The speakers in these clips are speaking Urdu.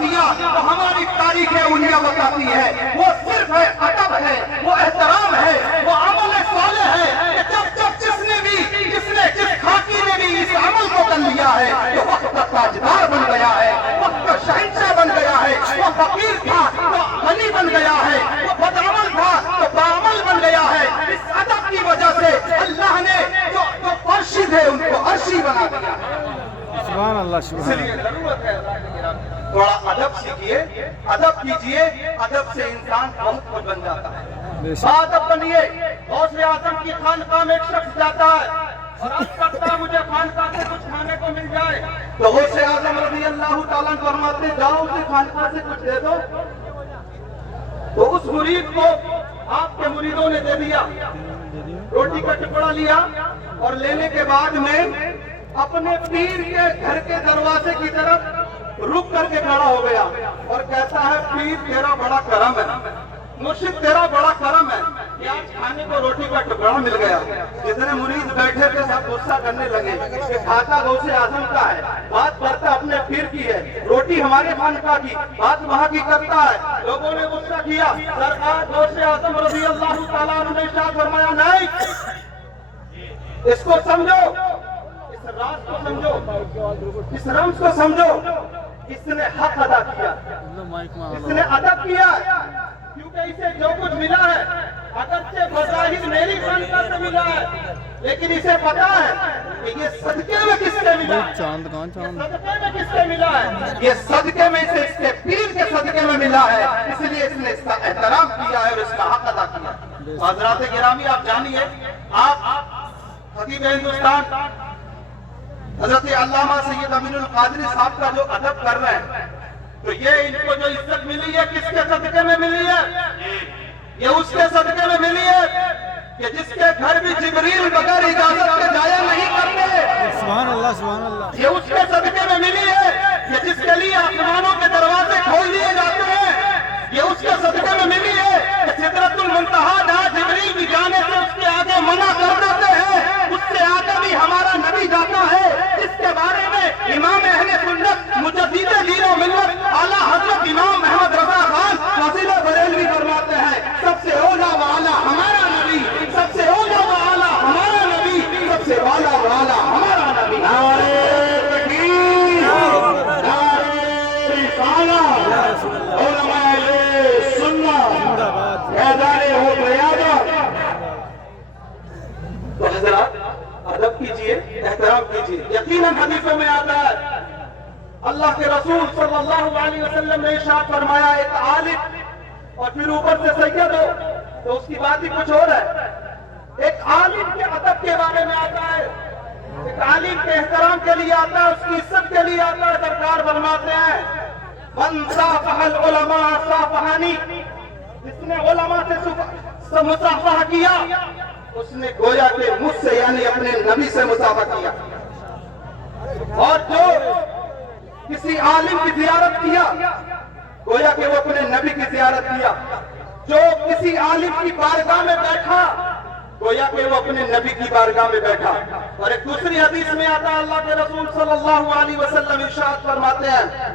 دیا تو ہماری تاریخ اولیا بتاتی ہے وہ صرف ہے ادب ہے، وہ احترام ہے، وہ عمل صالح ہے کہ جب جس خاکی نے بھی اس عمل کو کر لیا ہے تو وقت کا تاجدار بن گیا ہے، وقت کا شہنشاہ بن گیا ہے، وہ فقیر تھا تو غنی بن گیا ہے، وہ بدعمل تھا تو باعمل بن گیا ہے۔ اس ادب کی وجہ سے اللہ نے جو فرشی تھے ان کو عرشی بنا دیا ہے۔ سبحان اللہ، اس سبحان لیے اللہ۔ ضرورت ہے تھوڑا ادب سیکھیے، ادب کیجئے، ادب سے انسان بہت کچھ بن جاتا ہے۔ بے شک۔ باادب بنیے۔ غوث اعظم کی خانقاہ میں ایک شخص جاتا ہے اور اب کرتا ہے مجھے خانقاہ سے کچھ کھانے کو مل جائے، تو غوث اعظم رضی اللہ تعالیٰ عنہ فرماتے ہیں جاؤ اسے خانقاہ سے کچھ دے دو۔ تو اس مرید کو آپ کے مریدوں نے دے دیا، روٹی کا ٹکڑا لیا اور لینے کے بعد میں اپنے پیر کے گھر کے دروازے کی طرف رک کر کے کھڑا ہو گیا اور کہتا ہے پیر تیرا بڑا کرم ہے، مرشد تیرا بڑا کرم ہے کہ آج کھانے کو روٹی کا ٹکڑا مل گیا۔ جتنے مرید بیٹھے تھے سب غصہ کرنے لگے کہ کھاتا غوث اعظم کا ہے، بات کرتا اپنے پیر کی ہے، روٹی ہمارے خانقاہ کی، بات وہاں کی کرتا ہے۔ لوگوں نے غصہ کیا، سرکار غوث اعظم رضی اللہ تعالیٰ عنہ نے ارشاد فرمایا نہیں، اس کو سمجھو، اس راز کو سمجھو، اس رمز کو سمجھو، اس نے حق ادا کیا، اس نے ادب کیا، کیونکہ اسے جو کچھ ملا ہے اگرچہ بظاہر میری خانقاہ سے ملا ہے لیکن اسے پتا ہے کہ یہ صدقے میں کس سے ملا ہے، چاند کہاں چاند؟ صدقے میں کس سے ملا ہے، یہ صدقے میں اسے اس کے پیر کے صدقے میں ملا ہے، اس لیے اس نے اس کا احترام کیا ہے اور اس کا حق ادا کیا۔ حضرات گرامی آپ جانیے، آپ خطیب ہندوستان حضرت علامہ سید امین القادری صاحب کا جو ادب کر رہے ہیں تو یہ ان کو جو عزت ملی ہے کس کے صدقے میں ملی ہے؟ یہ اس کے صدقے میں ملی ہے کہ جس کے گھر بھی جبریل بغیر اجازت کے جایا نہیں کرتے، سبحان اللہ، سبحان اللہ۔ یہ اس کے صدقے میں ملی ہے کہ جس کے لیے آسمانوں کے دروازے کھول دیے جاتے ہیں، یہ اس کے صدقے میں ملی ہے کہ سدرۃ المنتہا جہاں جبریل بھی جانے سے اس کے آگے منع کر دیتے ہیں، اس سے آگے بھی ہمارا نبی جاتا ہے، جس کے بارے میں امام اہل سنت مجدد دین و ملت اعلیٰ حضرت امام محمد رضا خان فاضل بریلوی فرماتے ہیں سب سے اولیٰ و اعلیٰ ہمارا نبی، سب سے اولیٰ و اعلیٰ ہمارا نبی، سب سے اولیٰ و اعلیٰ ہمارا نبی۔ نعرہ تکبیر، نعرہ رسالت، علماء اہل سنت، میدان احد ریاضت۔ تو حضرات ادب کیجئے، احترام کیجئے۔ یقیناً حدیثوں میں آتا ہے اللہ کے رسول صلی اللہ علیہ وسلم نے ارشاد فرمایا ایک عالم اور پھر اوپر سے سید ہو تو اس کی بات ہی کچھ اور ہے۔ ایک عالم کے ادب کے بارے میں آتا ہے، ایک عالم کے احترام کے لیے آتا ہے، اس کی عزت کے لیے آتا ہے۔ سرکار فرماتے ہیں من صافح العلماء صافحانی، جس نے علماء سے مصافحہ کیا اس نے گویا کہ مجھ سے یعنی اپنے نبی سے مصافحہ کیا، اور جو کسی عالم کی زیارت کیا گویا کہ وہ اپنے نبی کی زیارت کیا، جو کسی عالم کی بارگاہ میں بیٹھا گویا کہ وہ اپنے نبی کی بارگاہ میں بیٹھا۔ اور ایک دوسری حدیث میں آتا ہے اللہ کے رسول صلی اللہ علیہ وسلم ارشاد فرماتے ہیں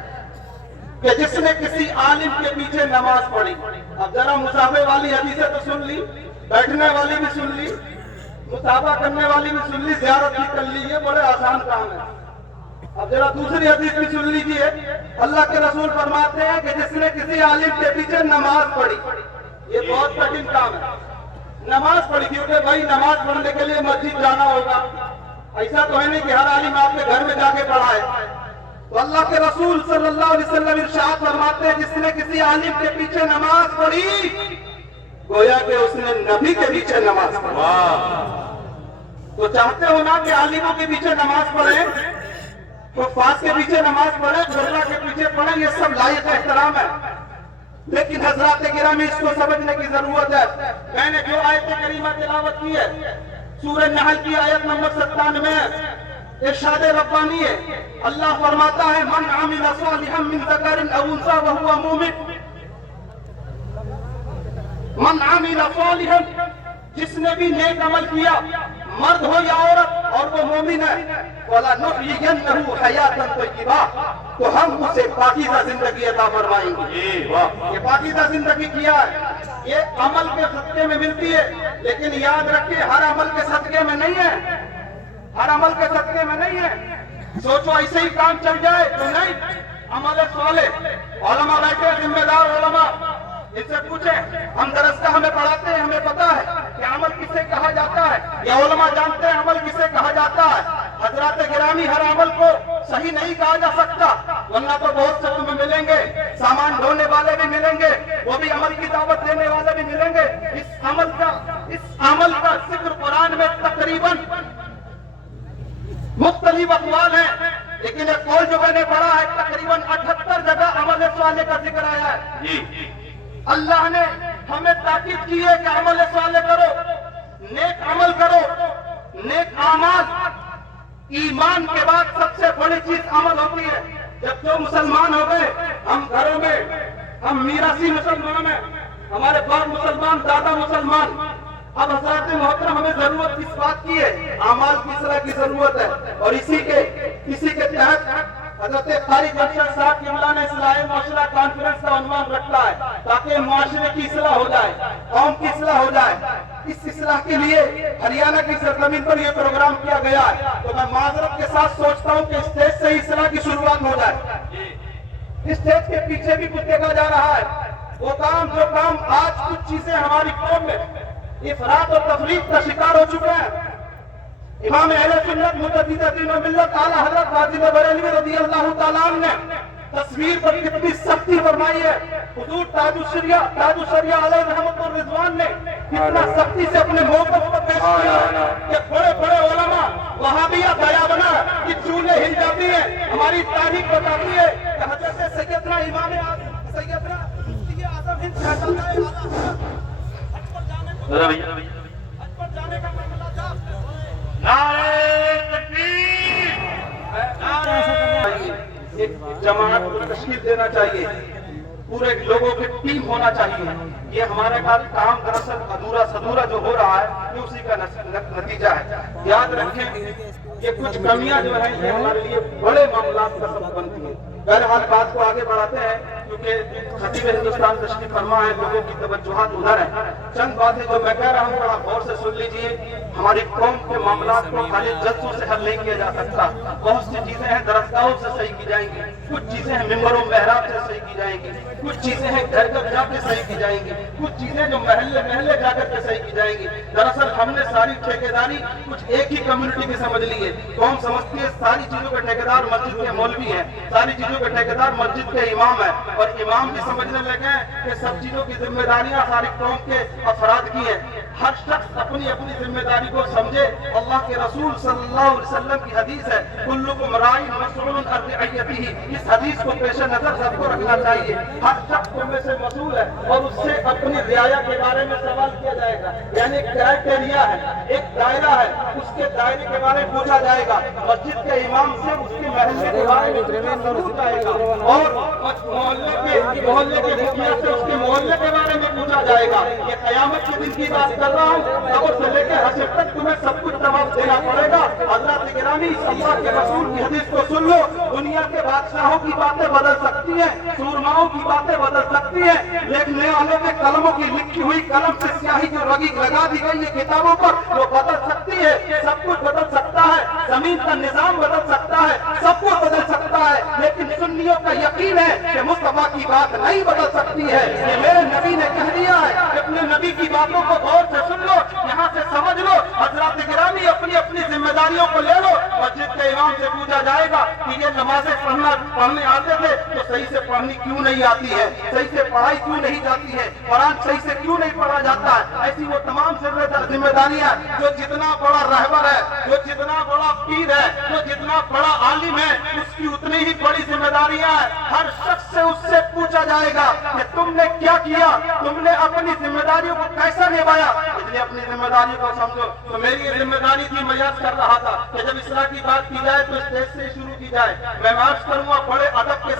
کہ جس نے کسی عالم کے پیچھے نماز پڑھی، اب ذرا مصافحے والی حدیثیں تو سن لی، بیٹھنے والی بھی سن لی، مصافحہ کرنے والی بھی سن لی، زیارت بھی کر لی، یہ بڑے آسان کام ہے۔ اب ذرا دوسری حدیث بھی سن لیجئے، اللہ کے رسول فرماتے ہیں کہ جس نے کسی عالم کے پیچھے نماز پڑھی، یہ بہت کٹھن کام ہے، نماز پڑھی، کیونکہ بھائی نماز پڑھنے کے لیے مسجد جانا ہوگا، ایسا تو ہے نہیں کہ ہر عالم آپ کے گھر میں جا کے پڑھائے۔ تو اللہ کے رسول صلی اللہ علیہ وسلم ارشاد فرماتے ہیں جس نے کسی عالم کے پیچھے نماز پڑھی گویا کہ اس نے نبی کے پیچھے نماز پڑھی۔ تو چاہتے ہو نا کہ عالموں کے پیچھے نماز پڑھیں، حفاظ کے پیچھے نماز پڑھیں، جھرنا کے پیچھے پڑھیں، یہ سب لائق احترام ہے، لیکن حضرات گرامی اس کو سمجھنے کی ضرورت ہے۔ میں نے جو آیت کریمہ تلاوت کی ہے سورہ نحل کی آیت نمبر 97 ارشاد ربانی ہے، اللہ فرماتا ہے من عمل صالحا من ذکر او انثى وهو مؤمن، من عمل صالحا، جس نے بھی نیک عمل کیا، مرد ہو یا عورت اور وہ مومن ہے وَلَنُحْيِيَنَّهُ حَيَاةً طَيِّبَةً تو ہم اسے پاکیزہ زندگی عطا فرمائیں گے. یہ پاکیزہ زندگی کیا ہے؟ یہ عمل کے صدقے میں ملتی ہے، لیکن یاد رکھیں ہر عمل کے صدقے میں نہیں ہے، ہر عمل کے صدقے میں نہیں ہے. سوچو ایسے ہی کام چل جائے تو نہیں. عمل صالح، علماء بیٹھے ذمہ دار علماء، ان سے پوچھیں ہم درسگاہ ہمیں پڑھاتے ہیں، ہمیں پتا ہے کہ عمل کسے کہا جاتا ہے، یا علماء جانتے ہیں عمل کسے کہا جاتا ہے. حضرات گرامی ہر عمل کو صحیح نہیں کہا جا سکتا، ورنہ تو بہت سے تمہیں ملیں گے سامان ڈھونے والے بھی ملیں گے، وہ بھی عمل کی دعوت دینے والے بھی ملیں گے. اس عمل کا ذکر قرآن میں تقریباً مختلف اقوال ہیں، لیکن ایک قول جو میں نے پڑھا ہے تقریباً 78 جگہ عمل صالح کا ذکر آیا ہے. اللہ نے ہمیں تاکید کی ہے کہ عمل صالح کرو، نیک عمل کرو. نیک اعمال ایمان کے بعد سب سے بڑی چیز عمل ہوتی ہے. جب جو مسلمان ہو گئے، ہم گھروں میں ہم میراثی مسلمان ہیں، ہمارے باپ مسلمان، دادا مسلمان. اب حضرات محترم ہمیں ضرورت کس بات کی ہے؟ اعمال کی اصلاح کی ضرورت ہے. اور اسی کے تحت حضرت قاری جمشید صاحب کی مولانا اصلاح معاشرہ کانفرنس کا عنوان رکھتا ہے تاکہ معاشرے کی اصلاح ہو جائے، قوم کی اصلاح ہو جائے. اس اصلاح کے لیے ہریانہ کی سرزمین پر یہ پروگرام کیا گیا ہے. تو میں معذرت کے ساتھ سوچتا ہوں کہ اسٹیج سے ہی اصلاح کی شروعات ہو جائے. اسٹیج کے پیچھے بھی کچھ دیکھا جا رہا ہے. وہ جو کام آج کچھ چیزیں ہماری قوم میں افراط اور تفریط کا شکار ہو چکے ہیں. امام اہل سنت مجدد دین و ملت اعلیٰ حضرت خواجہ بریلوی رضی اللہ تعالیٰ عنہ نے تصویر پر کتنی سختی فرمائی ہے. حضور تاج الشریعہ علیہ رحمت الرضوان نے کتنا سختی سے اپنے موقف پر پیش کیا کہ بڑے بڑے علماء وہابیہ بیابنا کی چولیں ہل جاتی ہیں. ہماری تاریخ بتاتی ہے کہ حضرت سیدنا امام سیدنا مفتی اعظم ہند شہزادہ اعلیٰ حضرت حج پر جانے کا معاملہ تھا. ایک جماعت کو تشکیل دینا چاہیے، پورے لوگوں کے ٹیم ہونا چاہیے. یہ ہمارے کام دراصل ادھورا جو ہو رہا ہے یہ اسی کا نتیجہ ہے. یاد رکھیں یہ کچھ کمیاں جو ہیں یہ ہمارے لیے بڑے معاملات کا سبب بنتی ہیں. بہرحال بات کو آگے بڑھاتے ہیں کیونکہ خطیب ہندوستان تشریف فرما ہے، لوگوں کی توجہات ادھر ہیں. چند باتیں جو میں کہہ رہا ہوں بڑا غور سے سن لیجیے. ہماری قوم کے معاملات کو خالی جلسوں سے حل نہیں کیا جا سکتا. بہت سی چیزیں ہیں درسگاہوں سے صحیح کی جائیں گی، کچھ چیزیں ہیں ممبر و محراب سے صحیح کی جائیں گی، کچھ چیزیں ہیں گھر گھر جا کے صحیح کی جائیں گی، کچھ چیزیں جو محلے جا کر کے صحیح کی جائیں گی. دراصل ہم نے ساری ٹھیکیداری کچھ ایک ہی کمیونٹی کی سمجھ لی ہے. قوم سمجھتی ہے ساری چیزوں کے ٹھیکیدار مسجد کے مولوی ہیں، ساری چیزوں کے ٹھیکیدار مسجد کے امام ہیں، اور امام بھی سمجھنے لگے ہیں کہ سب چیزوں کی ذمہ داریاں ساری قوم کے افراد کی ہیں. ہر شخص اپنی اپنی ذمہ داری کو سمجھے. اللہ کے رسول صلی اللہ علیہ وسلم کی حدیث ہے کلکم راعٍ مسئول عن رعیتہ. اس حدیث کو پیش نظر سب کو رکھنا چاہیے. ہر شخص تم میں سے مسئول ہے اور اس سے اپنی رعایا کے بارے میں سوال کیا جائے گا. یعنی ایک کرائٹیریا ہے، ایک دائرہ ہے، اس کے دائرے کے بارے میں پوچھا جائے گا. مسجد کے امام سے اس کے محلے کے بارے میں پوچھا ضرور جائے گا، اور محلے کے مکھیا سے اس کے محلے کے بارے میں پوچھا جائے گا. یہ قیامت کے دن کی بات کر رہا ہوں. قبر سے لے کے حشر تک تمہیں سب کچھ جواب دینا پڑے گا. حضرات گرامی اللہ کے رسول کی حدیث کو سن لو. دنیا کے بادشاہوں کی باتیں بدل سکتی ہیں، سورماؤں کی باتیں بدل سکتی ہیں، لکھنے والوں کے قلموں کی لکھی ہوئی قلم سے سیاہی جو لگا دی گئی ہے کتابوں پر وہ بدل سکتی ہے. سب کچھ بدل سکتا ہے، زمین کا نظام بدل سکتا ہے، سب کچھ بدل سکتا ہے، لیکن سنیوں کا یقین ہے کہ مصطفیٰ کی بات نہیں بدل سکتی ہے. یہ میرے نبی نے کہہ دیا ہے. اپنے نبی کی باتوں کو غور سے سن لو، یہاں سے سمجھ لو. حضرات گرامی اپنی اپنی ذمہ داریوں کو لے لو. مسجد کے امام سے پوچھا جائے گا کہ یہ نمازیں پڑھنے آتے تھے تو صحیح سے پڑھنی کیوں نہیں آتی ہے، صحیح سے پڑھائی کیوں نہیں جاتی ہے، قرآن صحیح سے کیوں نہیں پڑھا جاتا ہے. ایسی وہ تمام ذمہ داریاں جو جتنا بڑا رہبر ہے، جو جتنا بڑا پیر ہے، جو جتنا بڑا عالم ہے، اس کی اتنی ہی بڑی ذمہ داریاں ہیں. ہر شخص سے اس سے پوچھا جائے گا کہ تم نے کیا کیا، تم نے اپنی ذمہ داریوں کو کیسا نبھایا. اس لیے اپنی ذمہ داریوں کو سمجھو. تو میری یہ ذمہ داری تھی، میں یاد کر رہا تھا کہ جب اصلاح کی بات کی جائے تو اسٹیج سے شروع کی جائے. میں عرض کروں گا بڑے ادب کے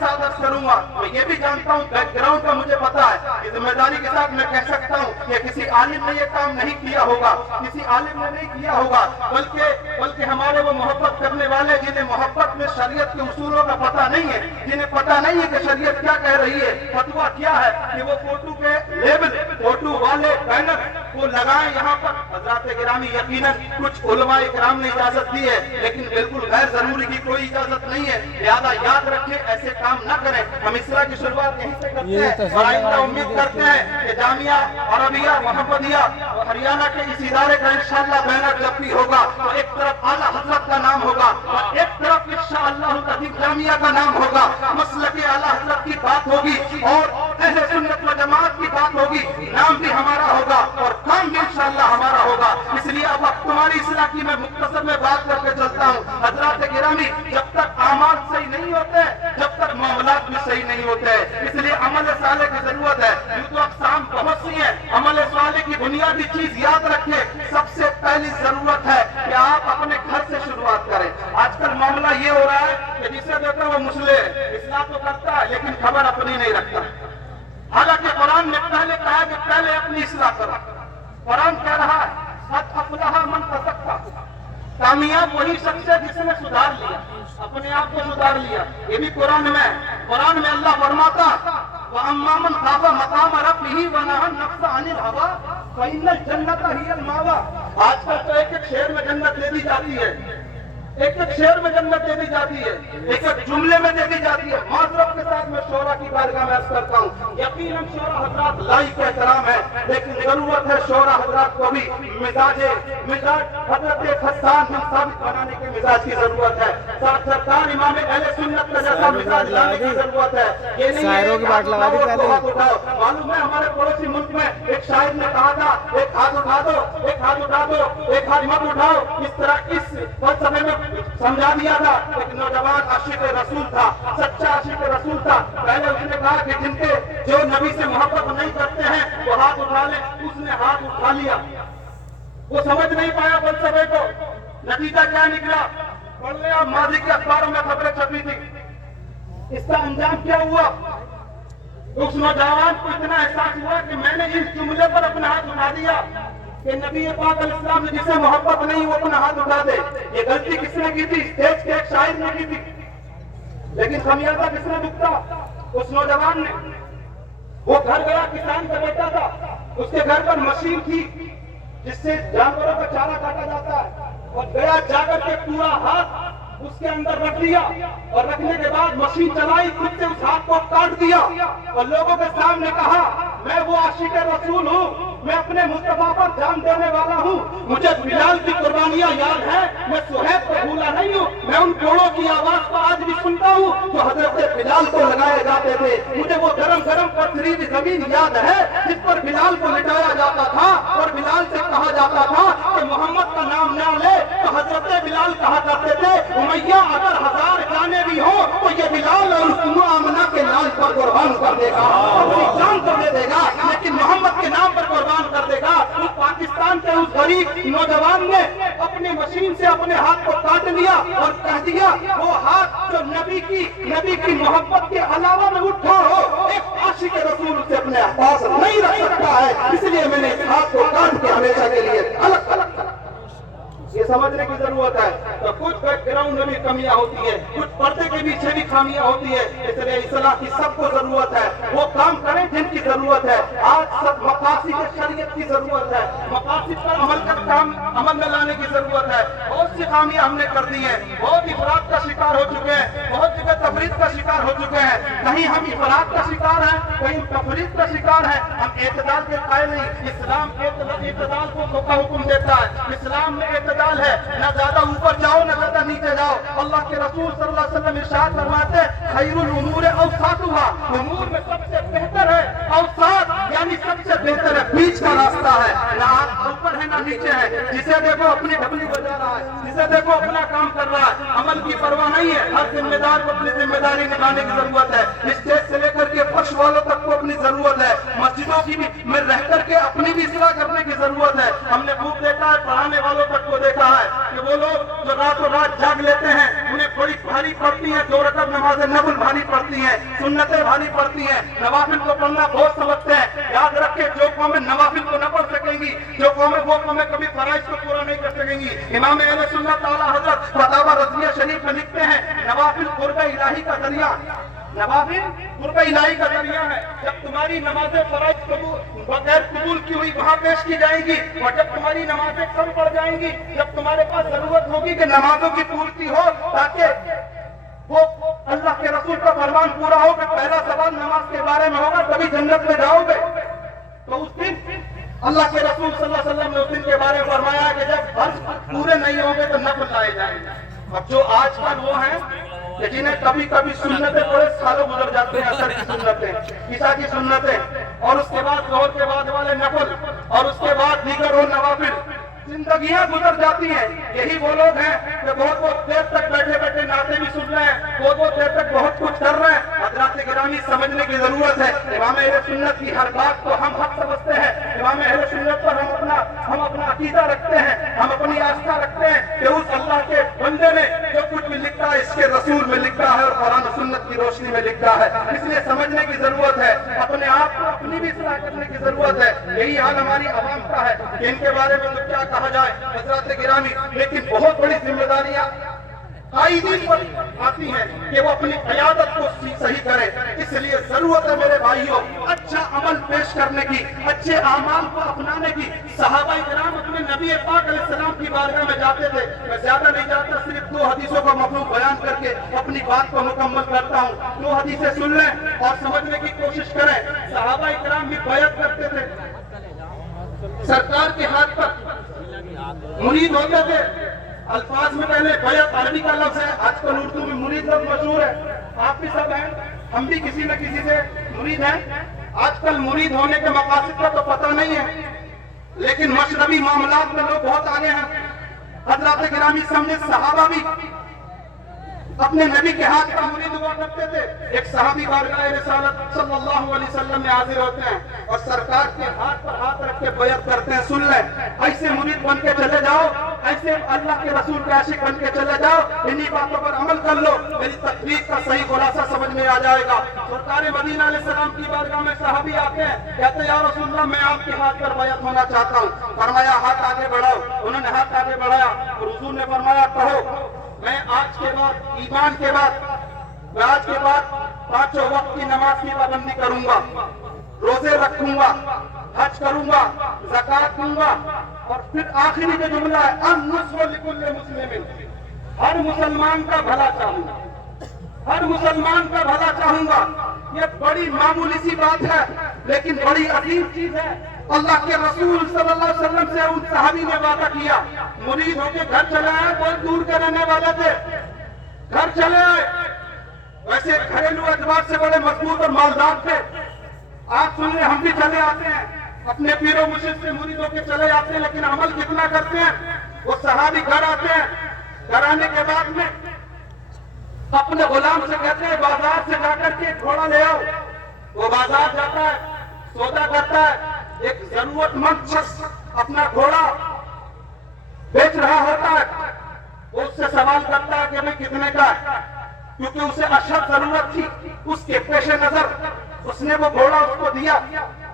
ساتھ عرض کروں گا. میں یہ بھی جانتا ہوں، بیک گراؤنڈ کا مجھے پتا ہے کہ ذمہ داری کے ساتھ میں کہہ سکتا ہوں کہ کسی عالم نے یہ کام نہیں کیا ہوگا، کسی عالم نے نہیں کیا ہوگا، بلکہ ہمارے وہ محبت کرنے والے جنہیں محبت میں شریعت کے اصولوں کا پتہ نہیں ہے، جنہیں پتہ نہیں ہے کہ شریعت کیا کہہ رہی ہے، فتویٰ کیا ہے، کہ وہ فوٹو کے لیبل، فوٹو والے بینر وہ لگائیں یہاں پر۔ حضرات گرامی یقیناً کچھ علماء کرام نے اجازت دی ہے، لیکن بالکل غیر ضروری کی کوئی اجازت نہیں ہے، لہذا یاد رکھیں ایسے کام نہ کریں۔ ہم اصلاح کی شروعات یہیں سے کرتے ہیں اور آئندہ امید کرتے ہیں کہ جامعہ عربیہ محمدیہ ہریانہ کے اس ادارے کا انشاءاللہ بینر جب بھی ہوگا تو ایک طرف اعلیٰ حضرت کا نام ہوگا اور ایک طرف انشاءاللہ العظیم جامعہ کا نام ہوگا، مسلک اعلیٰ حضرت کی بات ہوگی اور اہل سنت و جماعت کی بات ہوگی، نام بھی ہمارا ہوگا اور کام بھی انشاءاللہ ہمارا ہوگا۔ اس لیے اب تمہاری اصلاح کی میں مختصر میں بات کر کے چلتا ہوں۔ حضرات گرامی، جب تک اعمال صحیح نہیں ہوتے، جب تک معاملات بھی صحیح نہیں ہوتے، اس لیے عمل صالح کی ضرورت ہے۔ یوں تو اقسام بہت سی ہیں، عمل صالح کی بنیادی چیز یاد رکھیں، سب سے پہلی ضرورت ہے کہ آپ اپنے گھر سے شروعات کریں۔ آج کل معاملہ یہ ہو رہا ہے کہ جسے دیکھو وہ مسلم اصلاح تو کرتا ہے لیکن خبر اپنی نہیں رکھتا، حالانکہ قرآن نے پہلے کہا کہ پہلے اپنی اصلاح کرو۔ قرآن کہہ رہا ہے قد افلح من تزکا، کامیاب وہی شخص ہے جس نے سدھار لیا، اپنے آپ کو سدھار لیا۔ یہ بھی قرآن میں اللہ فرماتا وَأَمَّا مَنْ خَافَ مَقَامَ رَبِّهِ وَنَهَى النَّفْسَ عَنِ الْهَوَىٰ فَإِنَّ الْجَنَّةَ هِيَ الْمَأْوَىٰ۔ آج کل تو ایک شعر میں جنت دے دی جاتی ہے، ایک شعر میں جنت دے دی جاتی ہے، ایک جملے میں دے دی جاتی ہے۔ معذرت کے ساتھ میں شورا کی بارگاہ میں عرض کرتا ہوں، یقیناً شورا حضرات لائق احترام ہے، لیکن ضرورت ہے شورا حضرات کو بھی مزاج حضرت حسان بن ثابت بنانے کے مزاج کی ضرورت ہے، سرکار امام اہل سنت کا جیسا مزاج لانے کی ضرورت ہے۔ یہ نہیں ہے کہ ہاتھ اٹھاؤ۔ معلوم ہے ہمارے پڑوسی ملک میں ایک شاعر نے کہا تھا ایک ہاتھ اٹھا دو، ایک ہاتھ اٹھا دو، ایک ہاتھ مت اٹھاؤ، اس طرح اس فلسفے میں سمجھا دیا تھا۔ ایک نوجوان عاشق رسول تھا، سچا عاشق رسول تھا، پہلے اس نے کہا کہ جن کے جو نبی سے محبت نہیں کرتے ہیں وہ ہاتھ اٹھا لیں، اس نے ہاتھ اٹھا لیا، وہ سمجھ نہیں پایا فلسفے کو، نتیجہ کیا نکلا؟ پڑھ لیں آپ، ماضی کے اخباروں میں خبریں چھپی تھی، اس کا انجام کیا ہوا؟ اس نوجوان کو اتنا احساس ہوا کہ میں نے اس جملے پر اپنا ہاتھ اٹھا دیا کہ نبی پاک علیہ السلام نے جسے محبت نہیں وہ اپنا ہاتھ اٹھا دے۔ یہ غلطی کس نے کی تھی؟ اسٹیج کے ایک شاعر نے کی تھی، لیکن خمیازہ کس نے بھگتا؟ اس نوجوان نے۔ وہ گھر گیا، کسان کا بیٹا تھا، اس کے گھر پر مشین تھی جس سے جانوروں کا چارہ کاٹا جاتا ہے، اور گیا جا کر کے پورا ہاتھ اس کے اندر رکھ دیا اور رکھنے کے بعد مشین چلائی، خود سے اس ہاتھ کو کاٹ دیا اور لوگوں کے سامنے کہا میں وہ عاشق رسول ہوں، میں اپنے مصطفیٰ پر جان دینے والا ہوں، مجھے بلال کی قربانیاں یاد ہیں، میں صہیب کو بھولا نہیں ہوں، میں ان گھوڑوں کی آواز کو آج بھی سنتا ہوں جو حضرت بلال کو لگائے جاتے تھے، مجھے وہ گرم گرم پتھریلی زمین یاد ہے جس پر بلال کو لٹایا جاتا تھا اور بلال سے کہا جاتا تھا کہ محمد کا نام نہ لے تو حضرت بلال کہا کرتے تھے امیہ اگر 1000 جانے بھی ہوں تو یہ بلال اور ام آمنہ کے نام پر قربان کر دے گا، اپنی جان کر دے گا، لیکن محمد کے نام پر قربان کر دے گا۔ اس پاکستان کے اس غریب نوجوان نے اپنی مشین سے اپنے ہاتھ کو کاٹ لیا اور کہہ دیا وہ ہاتھ جو نبی کی محبت کے علاوہ میں اٹھا ہو، ایک عاشق رسول سے اپنے پاس نہیں رکھ سکتا ہے، اس لیے میں نے اس ہاتھ کو کاٹ کے ہمیشہ کے لیے الگ الگ کر۔ یہ سمجھنے کی ضرورت ہے۔ تو کچھ بیک گراؤنڈ میں بھی کمیاں ہوتی ہیں، کچھ پردے کے پیچھے بھی خامیاں ہوتی ہیں، اس لیے اصلاح کی سب کو ضرورت ہے، وہ کام کریں جن کی ضرورت ہے۔ آج سب مقاصد شریعت کی ضرورت ہے، مقاصد پر عمل میں لانے کی ضرورت ہے۔ بہت سی خامیاں ہم نے کر دی ہیں، بہت افراد کا شکار ہو چکے ہیں، بہت جگہ تفرید کا شکار ہو چکے ہیں، کہیں ہم افراد کا شکار ہیں، کہیں تفرید کا شکار ہیں، ہم اعتدال کے قائل نہیں۔ اسلام اعتدال کو حکم دیتا ہے، اسلام میں اعتدال ہے، نہ زیادہ اوپر جاؤ نہ زیادہ نیچے جاؤ۔ اللہ کے رسول صلی اللہ علیہ وسلم ارشاد فرماتے ہیں خیر الامور اوساطها، امور میں سب سے بہتر ہے اوساط، یعنی سب سے بہتر ہے بیچ کا راستہ ہے، نہ اوپر ہے نہ نیچے ہے، جسے دیکھو اپنی ڈھبلی بجا رہا ہے، جسے دیکھو اپنا کام کر رہا ہے، عمل کی پرواہ نہیں ہے۔ ہر ذمہ دار کو اپنی ذمہ داری نبھانے کی ضرورت ہے، اسٹیج سے لے کر کے فرش والوں تک کو اپنی ضرورت ہے، مسجدوں کی بھی میں رہ کر کے اپنی بھی اصلاح کرنے کی ضرورت ہے۔ ہم نے خوب دیکھا ہے، پڑھانے والوں تک کو دیکھا ہے کہ وہ لوگ جو راتوں رات جاگ لیتے ہیں انہیں بڑی بھاری پڑتی ہیں، 2 رکعت نماز نفل بھاری پڑتی ہیں، سنتیں بھاری پڑتی ہیں، نوافل کو پڑھنا بہت سمجھتے ہیں۔ یاد رکھے جو قومیں نوافل کو نہ پڑھ سکیں گی، جو قومیں وہ قومیں کبھی فرائض کو پورا نہیں کر سکیں گی۔ امام اہل سنت اعلیٰ حضرت فتاوی رضویہ شریف میں لکھتے ہیں نوافل قرب الہی کا ذریعہ، نوافل قرب الہی کا ذریعہ ہے۔ جب تمہاری نمازیں فرائض بغیر قبول کی ہوئی وہاں پیش کی جائیں گی، اور جب تمہاری نمازیں کم پڑ جائیں گی، جب تمہارے پاس ضرورت ہوگی کہ نمازوں کی پورتی ہو تاکہ وہ اللہ کے رسول کا فرمان پورا ہو کہ پہلا سوال نماز کے بارے میں ہوگا تبھی جنت میں جاؤ گے، تو اس دن اللہ کے رسول صلی اللہ علیہ وسلم نے اس دن کے بارے میں فرمایا کہ جب فرض پورے نہیں ہوں گے تو نفل لائے جائیں گے۔ اب جو آج کل وہ ہیں کہ جنہیں کبھی کبھی سنتیں بڑے سالوں گزر جاتے ہیں، اثر کی سنتیں، عشاء کی سنتیں، اور اس کے بعد ظہر کے بعد والے نفل، اور اس کے بعد دیگر اور نوافل، زندگیاں گزر جاتی ہیں۔ یہی وہ لوگ ہیں کہ بہت بہت دیر تک بیٹھے بیٹھے نعتیں بھی سن رہے ہیں، بہت بہت دیر تک بہت کچھ کر رہے ہیں۔ حضرات گرامی سمجھنے کی ضرورت ہے، امام اہل سنت کی ہر بات کو ہم حق سمجھتے ہیں، امام اہل سنت پر ہم اپنا عقیدہ رکھتے ہیں، ہم اپنی آستھا رکھتے ہیں کہ اس اللہ کے بندے نے جو کچھ بھی لکھا ہے اس کے رسول میں لکھا ہے اور قرآن و سنت کی روشنی میں لکھا ہے۔ اس لیے سمجھنے کی ضرورت ہے، اپنے آپ کو اپنی بھی اصلاح کرنے کی ضرورت ہے۔ یہی حال ہماری عوام کا ہے کہ ان کے بارے میں تو کیا کہا جائے حضرات گرامی، لیکن بہت بڑی ذمہ داریاں قائدین پر آتی ہیں کہ وہ اپنی قیادت کو صحیح کرے۔ اس لیے ضرورت ہے میرے بھائیوں اچھا عمل پیش کرنے کی، اچھے اعمال کو اپنانے کی۔ صحابہ کرام اپنے نبی پاک علیہ السلام کی بارگاہ میں جاتے تھے۔ میں زیادہ نہیں جاتا، صرف 2 حدیثوں کا مفہوم بیان کر کے اپنی بات کو مکمل کرتا ہوں۔ 2 حدیثیں سن لیں اور سمجھنے کی کوشش کریں۔ صحابہ کرام بھی بیعت کرتے تھے، سرکار کے ہاتھ پر مرید ہوتے تھے۔ الفاظ میں پہلے بیعت عربی کا لفظ ہے، آج کل اردو میں مرید لفظ مشہور ہے، آپ بھی سب ہیں، ہم بھی کسی نہ کسی سے مرید ہیں۔ آج کل مرید ہونے کے مقاصد کا تو پتہ نہیں ہے، لیکن مشربی معاملات میں لوگ بہت آگے ہیں۔ حضرات گرامی سمجھے صحابہ بھی اپنے نبی کے ہاتھ کا مرید ہوا کرتے تھے۔ ایک صحابی بارگاہ رسالت صلی اللہ علیہ وسلم میں حاضر ہوتے ہیں اور سرکار کے ہاتھ پر ہاتھ رکھ کے بیعت کرتے ہیں، سن لیں ایسے مرید بن کے چلے جاؤ، ایسے اللہ کے رسول کے عاشق بن کے چلے جاؤ، انہی باتوں پر عمل کر لو، میری تقریر کا صحیح خلاصہ سمجھ میں آ جائے گا۔ سرکار مدینہ علیہ السلام کی بارگاہ میں صحابی آتے ہیں، کہتے ہیں یا رسول اللہ میں آپ کے ہاتھ پر بیعت ہونا چاہتا ہوں۔ فرمایا ہاتھ آگے بڑھاؤ، انہوں نے ہاتھ آگے بڑھایا اور حضور نے فرمایا کہو میں آج کے بعد ایمان کے بعد میں آج کے بعد 5 وقت کی نماز کی پابندی کروں گا، روزے رکھوں گا، حج کروں گا، زکات دوں گا، اور پھر آخری جو جملہ ہے النصح لکل مسلم، ہر مسلمان کا بھلا چاہوں گا، ہر مسلمان کا بھلا چاہوں گا۔ یہ بڑی معمولی سی بات ہے لیکن بڑی عظیم چیز ہے۔ اللہ کے رسول صلی اللہ علیہ وسلم سے ان صحابی نے وعدہ کیا، مرید ہو کے گھر چلے آئے، بہت دور کے رہنے والے تھے، گھر چلے آئے، ویسے گھریلو اعتبار سے بڑے مضبوط اور مالدار تھے۔ آپ سن لیں ہم بھی چلے آتے ہیں، اپنے پیر و مرشد سے مرید ہو کے چلے آتے ہیں، لیکن عمل کتنا کرتے ہیں؟ وہ صحابی گھر آتے ہیں، گھر آنے کے بعد میں اپنے غلام سے کہتے ہیں بازار سے جا کر کے گھوڑا لے آؤ۔ وہ بازار جاتا ہے، سودا کرتا ہے، ایک ضرورت مند شخص اپنا گھوڑا بیچ رہا ہوتا ہے، وہ اس سے سوال کرتا ہے کہ میں کتنے کا ہے، کیونکہ اسے اشد ضرورت تھی۔ اس کے پیش نظر اس نے وہ گھوڑا اس کو دیا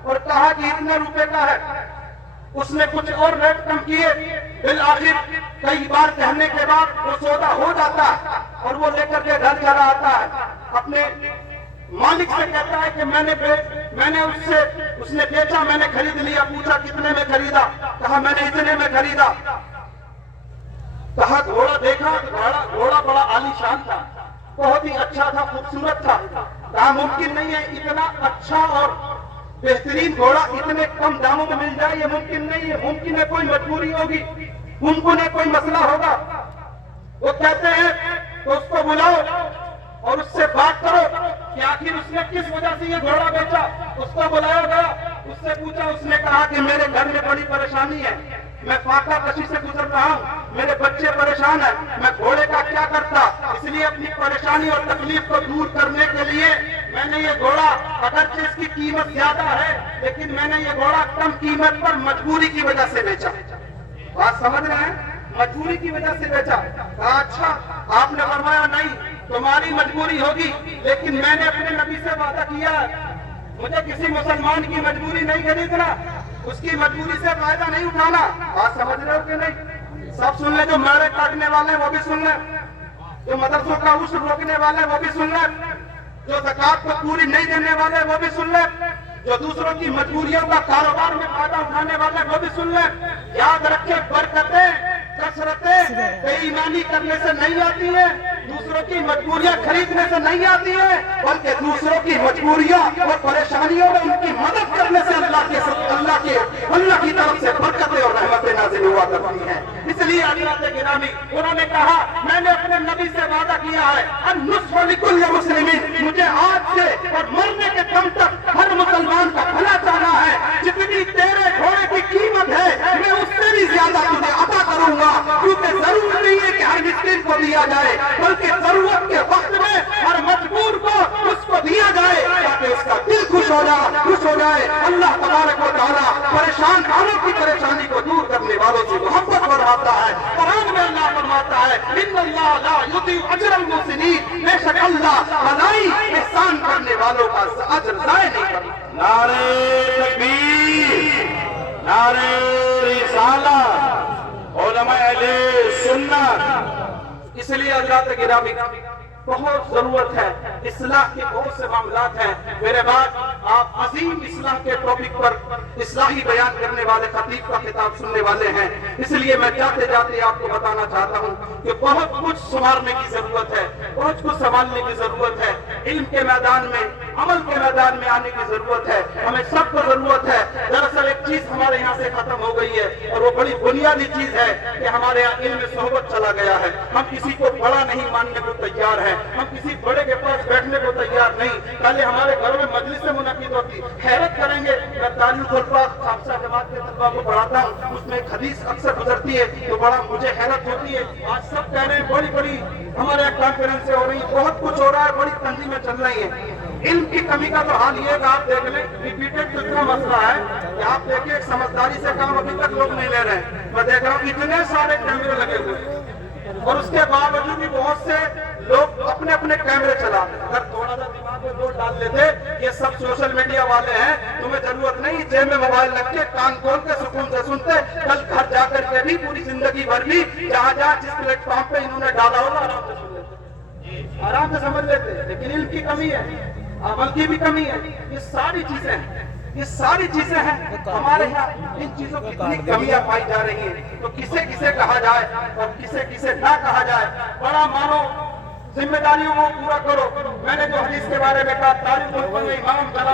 اور کہا کہ اتنے روپے کا ہے۔ اس نے کچھ اور ریٹ کم کیے، بالآخر کئی بار کہنے کے بعد وہ سودا ہو جاتا ہے اور وہ لے کر کے گھر چلا آتا ہے، اپنے مالک سے کہتا ہے کہ میں نے اس نے بیچا، میں نے خرید لیا۔ پوچھا کتنے میں خریدا؟ کہا میں نے اتنے میں خریدا۔ کہا گھوڑا دیکھا، گھوڑا بڑا عالی شان تھا، بہت ہی اچھا تھا، خوبصورت تھا۔ کہا ممکن نہیں ہے اتنا اچھا اور بہترین گھوڑا اتنے کم داموں میں مل جائے، یہ ممکن نہیں ہے، ممکن ہے کوئی مجبوری ہوگی، ممکن ہے کوئی مسئلہ ہوگا۔ وہ کہتے ہیں تو اس کو بلاؤ اور اس سے بات کرو کہ آخر اس نے کس وجہ سے یہ گھوڑا بیچا۔ اس کو بلایا گیا، اس سے پوچھا، اس نے کہا کہ میرے گھر میں بڑی پریشانی ہے، میں فاقہ کشی سے گزر رہا ہوں، میرے بچے پریشان ہیں، میں گھوڑے کا کیا کرتا، اس لیے اپنی پریشانی اور تکلیف کو دور کرنے کے لیے میں نے یہ گھوڑا اگرچہ اس کی قیمت زیادہ ہے لیکن میں نے یہ گھوڑا کم قیمت پر مجبوری کی وجہ سے بیچا. بات سمجھ رہے ہیں؟ مجبوری کی وجہ سے بیچا. کہا اچھا. آپ نے فرمایا نہیں تمہاری مجبوری ہوگی لیکن میں نے اپنے نبی سے وعدہ کیا مجھے کسی مسلمان کی مجبوری نہیں خریدنا, اس کی مجبوری سے فائدہ نہیں اٹھانا. بات سمجھ رہے ہو کہ نہیں؟ سب سن لیں, جو میڑے کاٹنے والے وہ بھی سن لیں, جو مدرسوں کا عشر روکنے والے وہ بھی سن لیں, جو زکات کو پوری نہیں دینے والے وہ بھی سن لیں, جو دوسروں کی مجبوریوں کا کاروبار میں فائدہ اٹھانے والے وہ بھی سن لیں. یاد رکھیں برکتیں کثرتیں بے ایمانی کرنے سے نہیں آتی ہیں, دوسروں کی مجبوریاں خریدنے سے نہیں آتی ہیں, بلکہ دوسروں کی مجبوریاں اور پریشانیوں میں ان کی مدد کرنے سے اللہ کی طرف سے برکتیں اور رحمتیں نازل ہوا کرتی ہیں. اس لیے حضرات گرامی انہوں نے کہا میں نے اپنے نبی سے وعدہ کیا ہے النصح لکل مسلمین, مجھے آج سے اور مرنے کے دم تک ہر مسلمان کا بھلا چاہنا ہے. جتنی تیرے گھوڑے کی قیمت ہے میں اس سے بھی زیادہ تجھے عطا کروں گا, کیونکہ ضرور نہیں ہے کہ ہر مسکین کو دیا جائے بلکہ ضرورت کے وقت میں ہر مجبور کو اس کو دیا جائے تاکہ اس کا دل خوش ہو جائے. اللہ تبارک و تعالیٰ پریشان والوں کی پریشانی کو دور کرنے والوں سے محبت فرماتا ہے. قرآن میں اللہ فرماتا ہے ان اللہ لا یضیع اجر المحسنین, بے شک اللہ بھلائی احسان کرنے والوں کا اجر ضائع نہیں کرتا. نعرہ تکبیر, نعرہ رسالت, علماء اہل سنت. اس لیے حضرات گرامی بہت ضرورت ہے, اصلاح کے بہت سے معاملات ہیں. میرے بعد آپ عظیم اصلاح کے ٹاپک پر اصلاحی بیان کرنے والے خطیب کا خطاب سننے والے ہیں. اس لیے میں جاتے جاتے آپ کو بتانا چاہتا ہوں کہ بہت کچھ سنوارنے کی ضرورت ہے, بہت کچھ سنبھالنے کی ضرورت ہے. علم کے میدان میں, عمل کے میدان میں آنے کی ضرورت ہے. ہمیں سب کو ضرورت ہے. دراصل ایک چیز ہمارے یہاں سے ختم ہو گئی ہے اور وہ بڑی بنیادی چیز ہے کہ ہمارے یہاں علم صحبت چلا گیا ہے. ہم کسی کو بڑا نہیں ماننے کو تیار ہیں, ہم کسی بڑے کے پاس بیٹھنے کو تیار نہیں. پہلے ہمارے گھروں میں مجلس سے منعقد ہوتی, حیرت کریں گے میں تعلق الفاظ خامسہ جماعت کے طلباء کو پڑھاتا ہوں, اس میں ایک حدیث اکثر گزرتی ہے تو بڑا مجھے حیرت ہوتی ہے. آج سب کہہ رہے ہیں بڑی بڑی ہمارے یہاں کانفرنسیں ہو رہی ہیں, بہت کچھ ہو رہا ہے, بڑی تنظیمیں چل رہی ہیں. علم کی کمی کا تو حال یہ ہے کہ آپ دیکھ لیں ریپیٹڈ تو اتنا مسئلہ ہے کہ آپ دیکھیں ایک سمجھداری سے کام ابھی تک لوگ نہیں لے رہے ہیں. میں دیکھ رہا ہوں اتنے سارے کیمرے لگے ہوئے اور اس کے باوجود بھی بہت سے لوگ اپنے اپنے کیمرے چلا رہے ہیں. اگر تھوڑا سا دماغ میں زور ڈال لیتے یہ سب سوشل میڈیا والے ہیں, تمہیں ضرورت نہیں جیب میں موبائل رکھ کے کان کھول کے سکون سے سنتے, کل گھر جا کر کے بھی پوری زندگی بھر بھی جہاں جس پلیٹ فارم پہ انہوں نے ڈالا ہوگا آرام سے سن لیتے, آرام سے سمجھ لیتے. لیکن علم کی کمی ہے, عمل کی بھی کمی ہے. یہ ساری چیزیں ہیں, یہ ساری چیزیں ہیں. ہمارے یہاں ان چیزوں کی اتنی کمیاں پائی جا رہی ہیں تو کسے کسے کہا جائے اور کسے کسے نہ کہا جائے. بڑا مانو, ذمہ داریوں کو پورا کرو. میں نے جو حدیث کے بارے میں کہا تعریف امام